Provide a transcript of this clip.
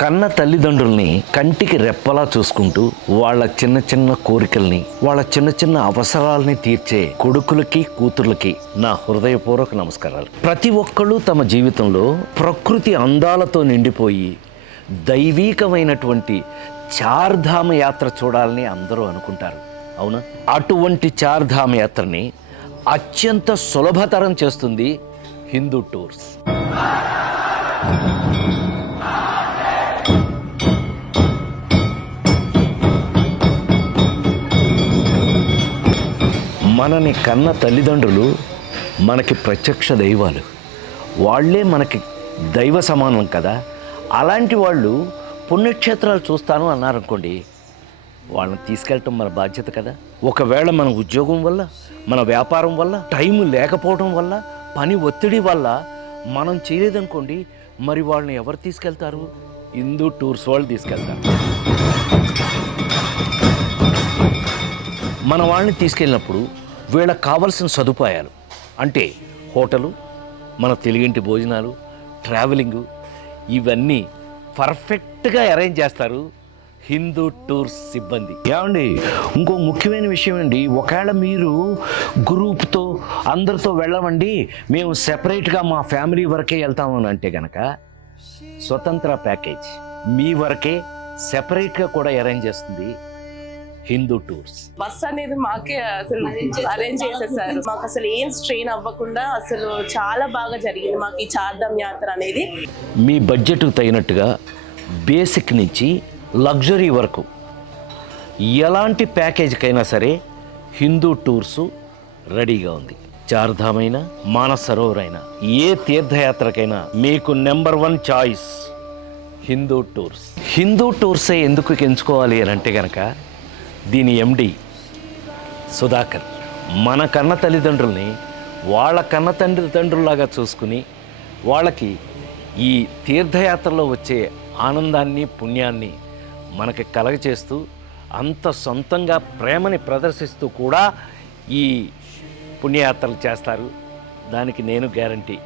కన్న తల్లిదండ్రుల్ని కంటికి రెప్పలా చూసుకుంటూ వాళ్ళ చిన్న చిన్న కోరికల్ని వాళ్ళ చిన్న చిన్న అవసరాలని తీర్చే కొడుకులకి కూతుర్లకి నా హృదయపూర్వక నమస్కారాలు. ప్రతి ఒక్కళ్ళు తమ జీవితంలో ప్రకృతి అందాలతో నిండిపోయి దైవీకమైనటువంటి చార్ధామ యాత్ర చూడాలని అందరూ అనుకుంటారు, అవునా? అటువంటి చార్ధామ యాత్రని అత్యంత సులభతరం చేస్తుంది హిందూ టూర్స్. మనని కన్న తల్లిదండ్రులు మనకి ప్రత్యక్ష దైవాలు, వాళ్ళే మనకి దైవ సమానం కదా. అలాంటి వాళ్ళు పుణ్యక్షేత్రాలు చూస్తాను అన్నారనుకోండి, వాళ్ళని తీసుకెళ్ళటం మన బాధ్యత కదా. ఒకవేళ మన ఉద్యోగం వల్ల, మన వ్యాపారం వల్ల, టైం లేకపోవడం వల్ల, పని ఒత్తిడి వల్ల మనం చేయలేదనుకోండి, మరి వాళ్ళని ఎవరు తీసుకెళ్తారు? హిందూ టూర్స్ వాళ్ళు తీసుకెళ్తారు. మన వాళ్ళని తీసుకెళ్ళినప్పుడు వీళ్ళకి కావాల్సిన సదుపాయాలు అంటే హోటలు, మన తెలుగింటి భోజనాలు, ట్రావెలింగు, ఇవన్నీ పర్ఫెక్ట్గా అరేంజ్ చేస్తారు హిందూ టూర్స్ సిబ్బంది. ఏమండి, ఇంకో ముఖ్యమైన విషయం అండి, ఒకవేళ మీరు గ్రూప్తో అందరితో వెళ్ళమండి, మేము సెపరేట్గా మా ఫ్యామిలీ వరకే వెళ్తామని అంటే కనుక స్వతంత్ర ప్యాకేజ్ మీ వరకే సెపరేట్గా కూడా అరేంజ్ చేస్తుంది హిందూ టూర్స్. బస్ అనేది మాకే అసలు అరేంజ్ చేసేసారు. మాకు అసలు ఏం స్ట్రెయిన్ అవ్వకుండా అసలు చాలా బాగా జరిగింది మాకు ఈ చార్ధామ్ యాత్ర అనేది. మీ బడ్జెట్కు తగినట్టుగా బేసిక్ నుంచి లగ్జరీ వరకు ఎలాంటి ప్యాకేజీకైనా సరే హిందూ టూర్సు రెడీగా ఉంది. చార్ధామ్ అయినా, మానస్ సరోవర్ అయినా, ఏ తీర్థయాత్రకైనా మీకు నెంబర్ 1 చాయిస్ హిందూ టూర్స్. హిందూ టూర్సే ఎందుకు ఎంచుకోవాలి అని అంటే కనుక దీని ఎండి సుధాకర్ మన కన్న తల్లిదండ్రుల్ని వాళ్ళ కన్న తల్లిదండ్రుల్లాగా చూసుకుని వాళ్ళకి ఈ తీర్థయాత్రలో వచ్చే ఆనందాన్ని, పుణ్యాన్ని మనకి కలగచేస్తూ అంత సొంతంగా ప్రేమని ప్రదర్శిస్తూ కూడా ఈ పుణ్యయాత్రలు చేస్తారు. దానికి నేను గ్యారంటీ.